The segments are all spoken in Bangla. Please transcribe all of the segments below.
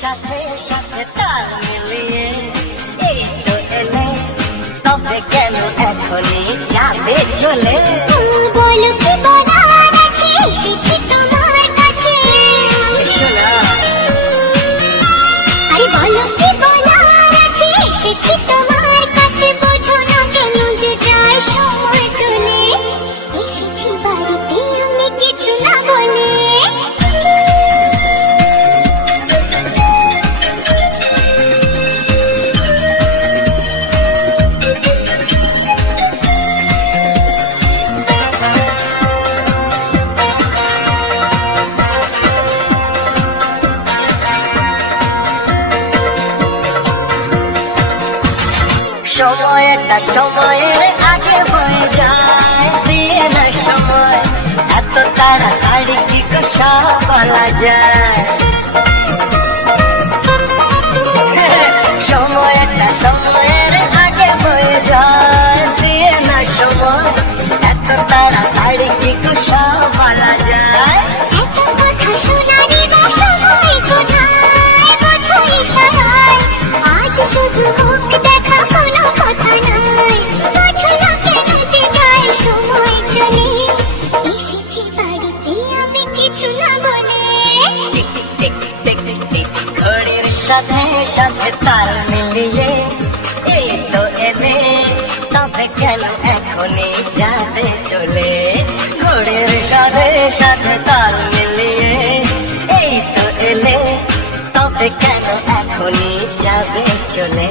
সাথে সাথে তাল মিলিয়ে এই তো এলে, তবে কেন এখনই যাবে চলে? বলো কি বলার আছে, এসেছি তোমার কাছে। শোনা, আরে বলো কি বলার আছে, এসেছি তোমার কাছে। বোঝো না কেন যে যায় সময় চলে, এসেছি বাড়িতে আমি কিছু না বলে। সময়টা সময়ের আগে বয়ে যায়, দিয়ে না সময় এত তাড়াতাড়ি কি কথা বলা যায়? সময়টা সময়ের আগে বয়ে যায়, দিয়ে না সময় এত তাড়াতাড়ি কি কথা বলা যায়? এত কথা শোনারই বা সময় কোথায়, বোঝো ইশারায় আজ শুধু মুখ দেখা কোনো কথা নয়। বোঝো না কেন যে যায় সময় চলে, এসেছি বাড়িতে আমি কিছু না বলে। Tick tick tick tick tick ঘড়ির সাথে সাথে তাল মিলিয়ে এই তো এলে, তবে কেন এখনই যাবে চলে? ঘড়ির সাথে সাথে তাল মিলিয়ে এই তো এলে, তবে কেন এখনই যাবে চলে?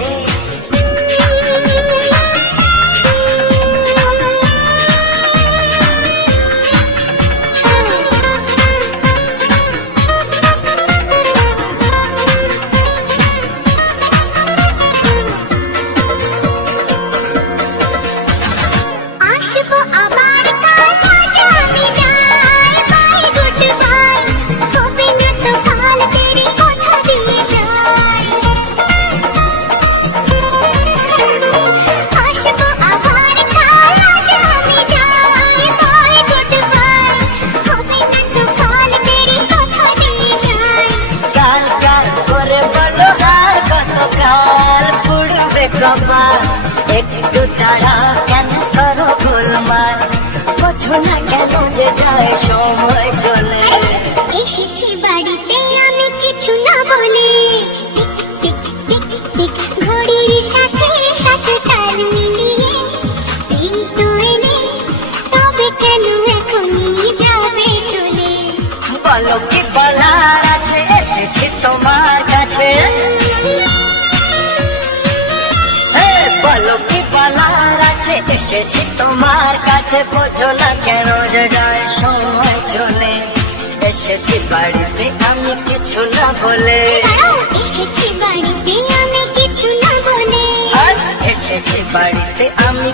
আসবো আবার কাল, আজ আমি যাই। বাই গুড বাই, হবে না তো কাল তেরি কথা দিয়ে যাই। আসবো আবার কাল, আজ আমি যাই। বাই গুড বাই, হবে না তো কাল তেরি কথা দিয়ে যাই। কাল কাল করে বলো আর কত কাল পুড়বে কপাল, একটু তাড়া কেন করো গোলমাল? বোঝো না কেন যে যায় সময় চলে? এসেছি বাড়িতে আমি কিছু না বলে। টিক টিক টিক টিক ঘড়ির সাথে সাথে তাল মিলিয়ে এই তো এলে, তবে কেন এখনই যাবে চলে? বলো কি বলার আছে, এসেছি তোমার কাছে। বলো কি বলার আছে, এসেছি তোমার কাছে। বোঝো না কেন যে যায় সময় চলে? এসেছি বাড়িতে আমি কিছু না বলে। দাঁড়াও, এসেছি বাড়িতে আমি কিছু না বলে। এসেছি বাড়িতে আমি